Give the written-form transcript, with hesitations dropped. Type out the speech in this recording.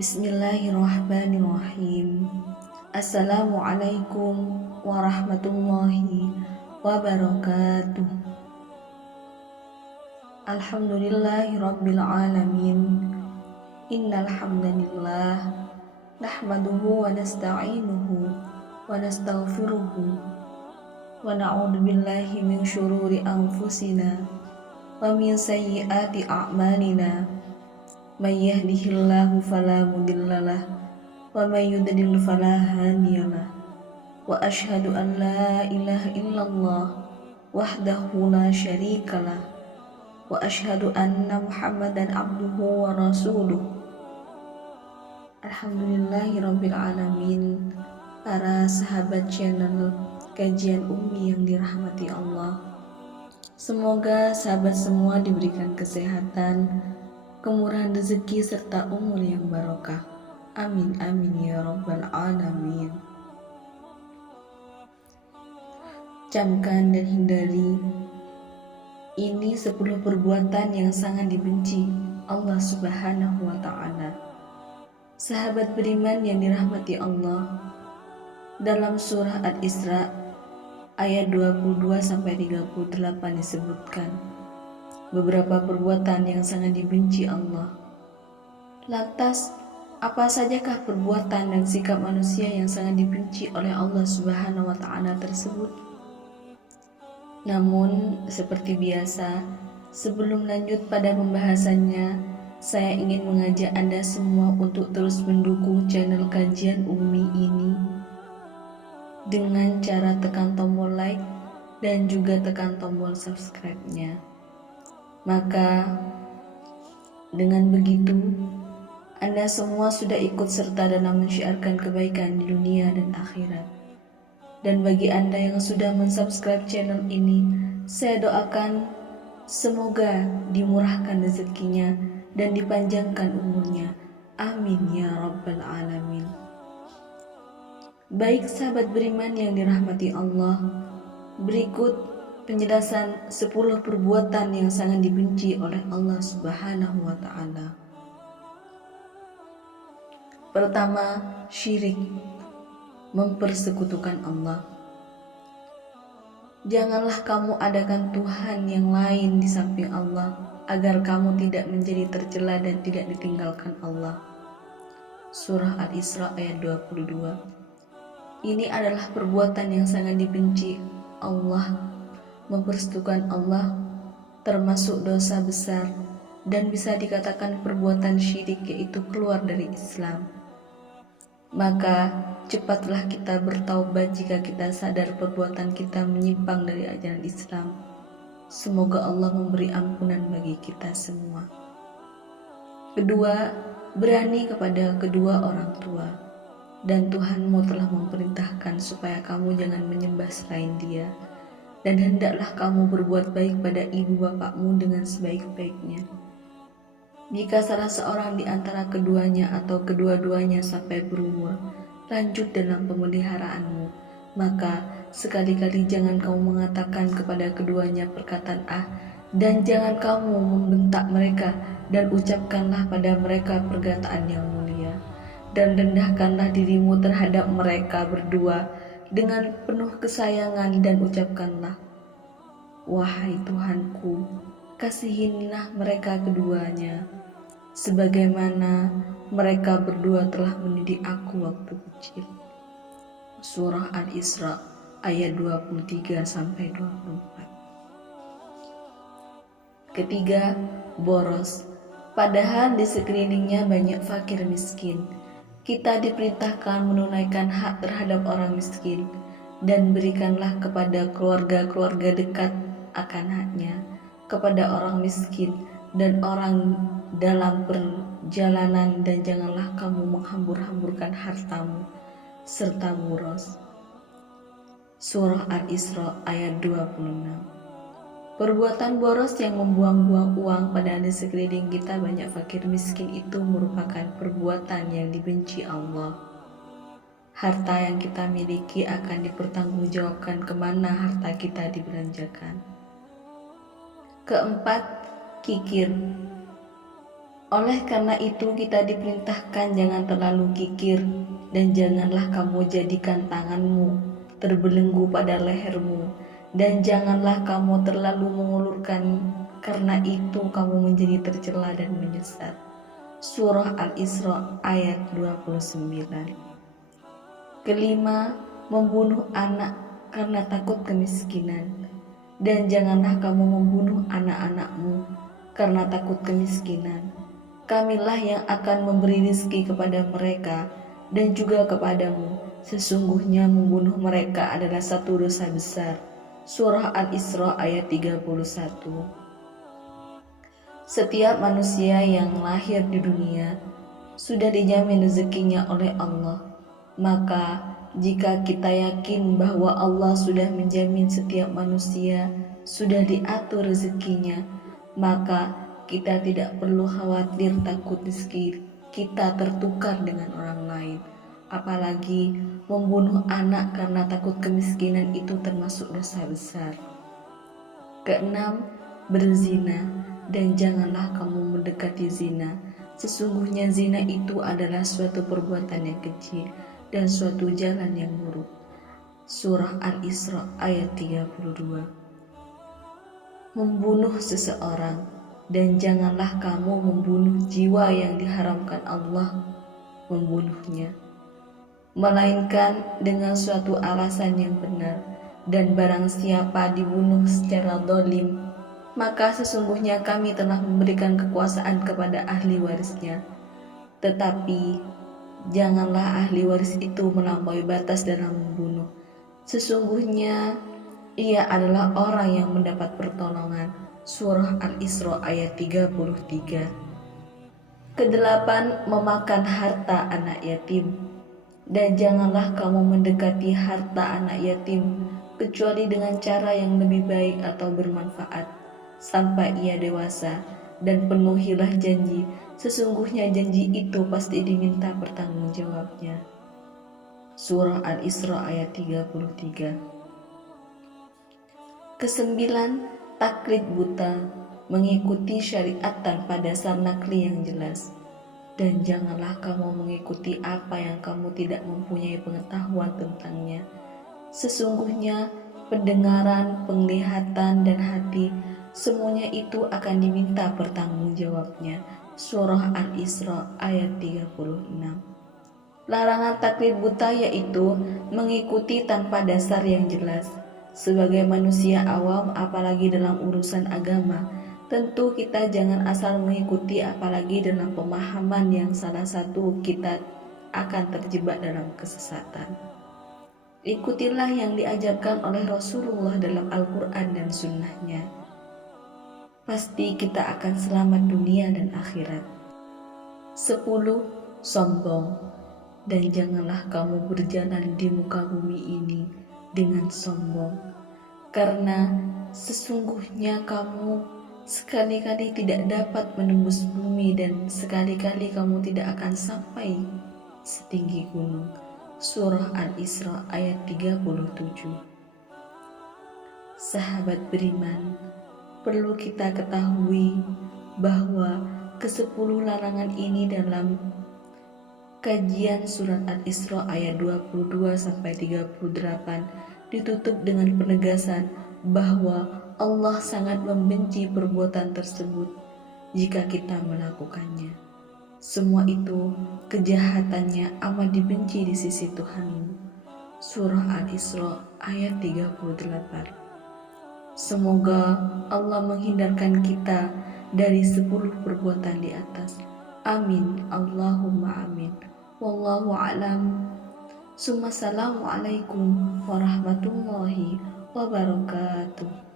Bismillahirrahmanirrahim. Assalamualaikum warahmatullahi wabarakatuh. Alhamdulillahi rabbil alamin. Innal hamdalillah nahmaduhu wa nasta'inuhu wa nastaghfiruhu wa na'udzu billahi min syururi anfusina wa min sayyiati a'malina. May yahdihillahu fala mudhillalah wa may yudlil fala hadiyalah. Wa asyhadu an la ilaha illallah wahdahu la syarikalah wa asyhadu anna Muhammadan abduhu wa rasuluh. Alhamdulillahirabbil alamin. Para sahabat channel Kajian Ummi yang dirahmati Allah, semoga sahabat semua diberikan kesehatan, kemurahan rezeki serta umur yang barokah. Amin amin ya rabbal alamin. Camkan dan hindari ini 10 perbuatan yang sangat dibenci Allah Subhanahu wa ta'ala. Sahabat beriman yang dirahmati Allah, dalam surah Al-Isra ayat 22-38 disebutkan beberapa perbuatan yang sangat dibenci Allah. Lantas, apa sajakah perbuatan dan sikap manusia yang sangat dibenci oleh Allah Subhanahu wa ta'ala tersebut? Namun, seperti biasa, sebelum lanjut pada pembahasannya, saya ingin mengajak Anda semua untuk terus mendukung channel Kajian Ummi ini dengan cara tekan tombol like dan juga tekan tombol subscribe-nya. Maka dengan begitu Anda semua sudah ikut serta dalam menyiarkan kebaikan di dunia dan akhirat. Dan bagi Anda yang sudah mensubscribe channel ini, saya doakan semoga dimurahkan rezekinya dan dipanjangkan umurnya. Amin ya rabbal alamin. Baik sahabat beriman yang dirahmati Allah, berikut penjelasan 10 perbuatan yang sangat dibenci oleh Allah Subhanahu wa ta'ala. Pertama, syirik, mempersekutukan Allah. Janganlah kamu adakan Tuhan yang lain di samping Allah, agar kamu tidak menjadi tercela dan tidak ditinggalkan Allah. Surah Al-Isra ayat 22. Ini adalah perbuatan yang sangat dibenci Allah. Mempersekutukan Allah termasuk dosa besar dan bisa dikatakan perbuatan syirik, yaitu keluar dari Islam. Maka cepatlah kita bertaubat jika kita sadar perbuatan kita menyimpang dari ajaran Islam. Semoga Allah memberi ampunan bagi kita semua. Kedua, berani kepada kedua orang tua. Dan Tuhanmu telah memerintahkan supaya kamu jangan menyembah selain Dia. Dan hendaklah kamu berbuat baik pada ibu bapakmu dengan sebaik-baiknya. Jika salah seorang di antara keduanya atau kedua-duanya sampai berumur lanjut dalam pemeliharaanmu, maka sekali-kali jangan kamu mengatakan kepada keduanya perkataan dan jangan kamu membentak mereka, dan ucapkanlah pada mereka perkataan yang mulia, dan rendahkanlah dirimu terhadap mereka berdua dengan penuh kesayangan, dan ucapkanlah, wahai Tuhanku, kasihilah mereka keduanya, sebagaimana mereka berdua telah mendidik aku waktu kecil. Surah Al-Isra ayat 23-24. Ketiga, boros. Padahal di sekelilingnya banyak fakir miskin. Kita diperintahkan menunaikan hak terhadap orang miskin, dan berikanlah kepada keluarga-keluarga dekat akan haknya, kepada orang miskin dan orang dalam perjalanan, dan janganlah kamu menghambur-hamburkan hartamu serta boros. Surah Al-Isra ayat 26. Perbuatan boros yang membuang-buang uang pada di sekeliling kita banyak fakir miskin itu merupakan perbuatan yang dibenci Allah. Harta yang kita miliki akan dipertanggungjawabkan kemana harta kita dibelanjakan. Keempat, kikir. Oleh karena itu kita diperintahkan jangan terlalu kikir dan janganlah kamu jadikan tanganmu terbelenggu pada lehermu dan janganlah kamu terlalu mengulurkan karena itu kamu menjadi tercela dan menyesat. Surah Al-Isra ayat 29. Kelima, membunuh anak karena takut kemiskinan. Dan janganlah kamu membunuh anak-anakmu karena takut kemiskinan. Kamilah yang akan memberi rezeki kepada mereka dan juga kepadamu. Sesungguhnya membunuh mereka adalah satu dosa besar. Surah Al-Isra ayat 31. Setiap manusia yang lahir di dunia sudah dijamin rezekinya oleh Allah. Maka jika kita yakin bahwa Allah sudah menjamin setiap manusia sudah diatur rezekinya, maka kita tidak perlu khawatir takut rezeki kita tertukar dengan orang lain. Apalagi membunuh anak karena takut kemiskinan itu termasuk dosa besar. Keenam, berzina. Dan janganlah kamu mendekati zina. Sesungguhnya zina itu adalah suatu perbuatan yang kecil dan suatu jalan yang buruk. Surah Al-Isra ayat 32. Membunuh seseorang. Dan janganlah kamu membunuh jiwa yang diharamkan Allah membunuhnya, melainkan dengan suatu alasan yang benar. Dan barang siapa dibunuh secara zalim, maka sesungguhnya kami telah memberikan kekuasaan kepada ahli warisnya. Tetapi janganlah ahli waris itu melampaui batas dalam membunuh. Sesungguhnya ia adalah orang yang mendapat pertolongan. Surah Al-Isra ayat 33. Kedelapan, memakan harta anak yatim. Dan janganlah kamu mendekati harta anak yatim kecuali dengan cara yang lebih baik atau bermanfaat sampai ia dewasa, dan penuhilah janji. Sesungguhnya janji itu pasti diminta pertanggungjawabnya. Surah Al-Isra ayat 33. Kesembilan, taklid buta, mengikuti syariat tanpa dasar nakli yang jelas. Dan janganlah kamu mengikuti apa yang kamu tidak mempunyai pengetahuan tentangnya. Sesungguhnya pendengaran, penglihatan, dan hati, semuanya itu akan diminta pertanggungjawabnya. Surah Al-Isra ayat 36. Larangan taklid buta yaitu mengikuti tanpa dasar yang jelas. Sebagai manusia awam, apalagi dalam urusan agama, tentu kita jangan asal mengikuti, apalagi dalam pemahaman yang salah satu kita akan terjebak dalam kesesatan. Ikutilah yang diajarkan oleh Rasulullah dalam Al-Quran dan Sunnahnya. Pasti kita akan selamat dunia dan akhirat. 10. Sombong. Dan janganlah kamu berjalan di muka bumi ini dengan sombong, karena sesungguhnya kamu sekali-kali tidak dapat menembus bumi dan sekali-kali kamu tidak akan sampai setinggi gunung. Surah Al-Isra ayat 37. Sahabat beriman, perlu kita ketahui bahwa ke-10 larangan ini dalam kajian surat Al-Isra ayat 22-38 ditutup dengan penegasan bahwa Allah sangat membenci perbuatan tersebut jika kita melakukannya. Semua itu kejahatannya amat dibenci di sisi Tuhanmu. Surah Al-Isra ayat 38. Semoga Allah menghindarkan kita dari 10 perbuatan di atas. Amin. Allahumma amin. Wallahu a'lam. Assalamualaikum warahmatullahi wabarakatuh.